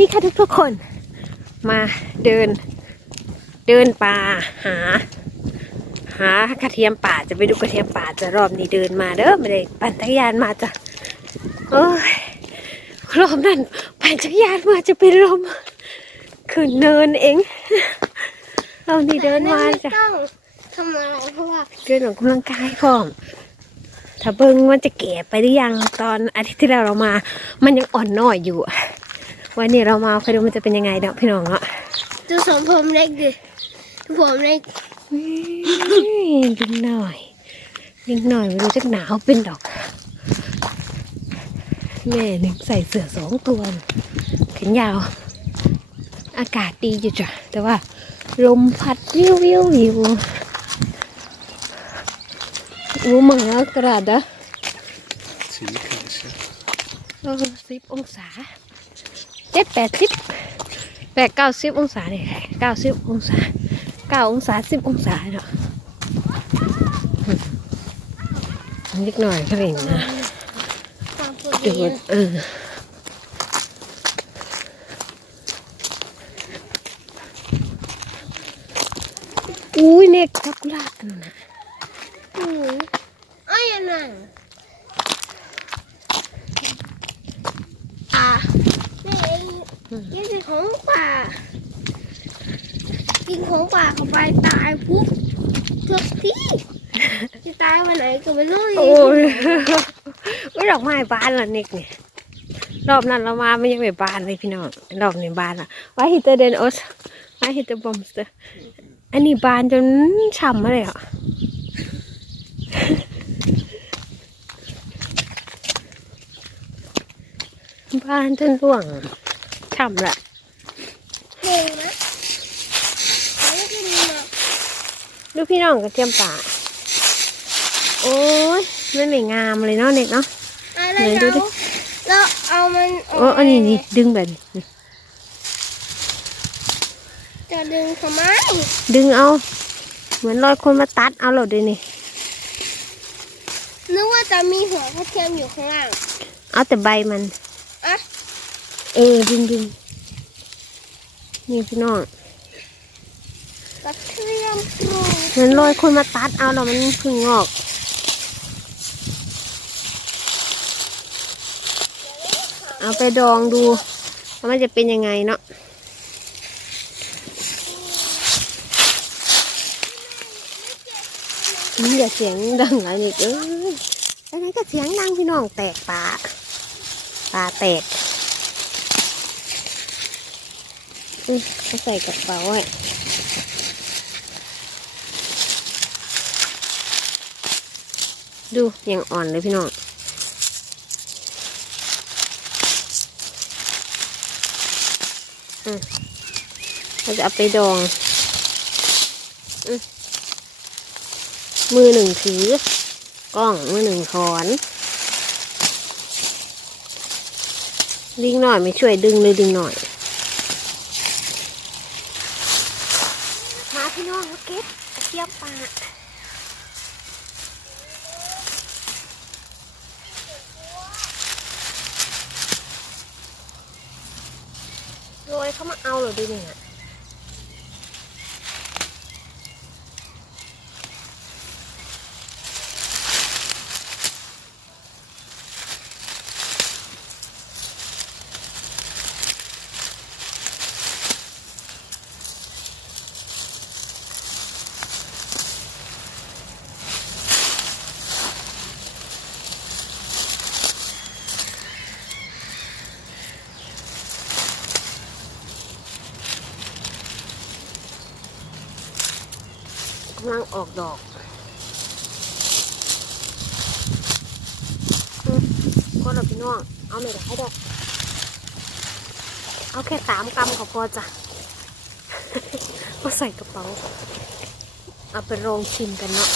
ดีค่ะทุกทุกๆคน มาเดิน เดินป่าหา หากระเทียมป่าจะไปดูกระเทียมป่าจะรอบนี้เดินมาเด้อไม่ได้ปั่นจักรยานมาจ้ะโอ้ยรอบนั้นปั่นจักรยานมาจะเป็นลมขึ้นเนินเองรอบนี้เดินมาจ้ะต้องทำอะไรเพราะว่าเดินออกกำลังกายพร้อมถ้าเบิ้งมันจะแก่ไปหรือยังตอนอาทิตย์ที่แล้วเรามา มันยังอ่อนน้อยอยู่ วันนี้เรามาคอยดูมันจะเป็นยังไงเนาะพี่น้องเนาะดูสมผมเล็กดิผมเล็กยิงหน่อยยิงหน่อยไม่รู้จะหนาวเป็นดอก แม่หนึ่งใส่เสื้อสองตัวแขนยาว อากาศดีอยู่จ้ะแต่ว่าลมพัดวิววิววิวอู้มึงเอากระดาษนะ Tio kanske. เออสิบองศา เจ็ดแปดสิบแปดเก้าสิบองศาเนี่ยเก้าสิบองศาเก้าองศาสิบองศาเนาะอืมนิดหน่อยก็เองนะตามปกดูติเอออุ้ยเน็กซากุระอันนั้นนะอืมไอ้อันนั้นอะนี่เองนี่คือของป่า กินของป่าเข้าไปตายปุ๊บทุกที่จะตายวันไหนก็ไม่รู้อีกโอ้ยไม่ดอกไม้บานละเน็กเนี่ยรอบนั้นเรามาไม่ยังไม่บานเลยพี่น้องรอบนี้บานละไว้ฮิตเตอร์เดนโอสไว้ฮิตเตอร์บอมสเตอร์อันนี้บานจนฉ่ำมาเลยอะบานจนร่วง ฉ่ำละเก่งนะแล้วก็มีมาดูพี่น้องกระเทียมป่า โอ้ยมันไม่งามเลยเนาะเน็กเนาะอะไหนแล้วดูดิแล้วเอามันโอ้อันนี้นี่ดึงแบบนี้นี่จะดึงทำไม ดึงเอา เหมือนรอยคนมาตัดเอาเหรอเดี๋ยวนี้นึกว่าจะมีหัวกระเทียมอยู่ข้างล่าง เอาแต่ใบมันอะ เออดึงดึงนี่พี่น้องกระเทียมปรุงเหมือนรอยคนมาตัดเอาแล้วมันเพึ่งงอกเอาไปดองดูว่ามันจะเป็นยังไงเนาะอืมอย่าเสียงดังอะไรนี่เอ้ยอันนั้นก็เสียงดังพี่น้องแตกปลาปลาแตก อืมใส่กระเป๋าไว้ดูยังอ่อนเลยพี่น้องอืมเราจะเอาไปดองอมมือหนึ่งถือกล้องมือหนึ่งถอนดึงหน่อยไม่ช่วยดึงเลยดึงหน่อย มา พี่น้องมาเก็บกระเทียมป่าโรยเขามาเอาเหรอดูเนี่ย กำลังออกดอกอืมก็เราพี่น้องเอาไม่ได้ดอกเอาแค่สามกรัมก็พอจ้ะก็ใส่กระเป๋า เอาไปลองชิมกันเนาะ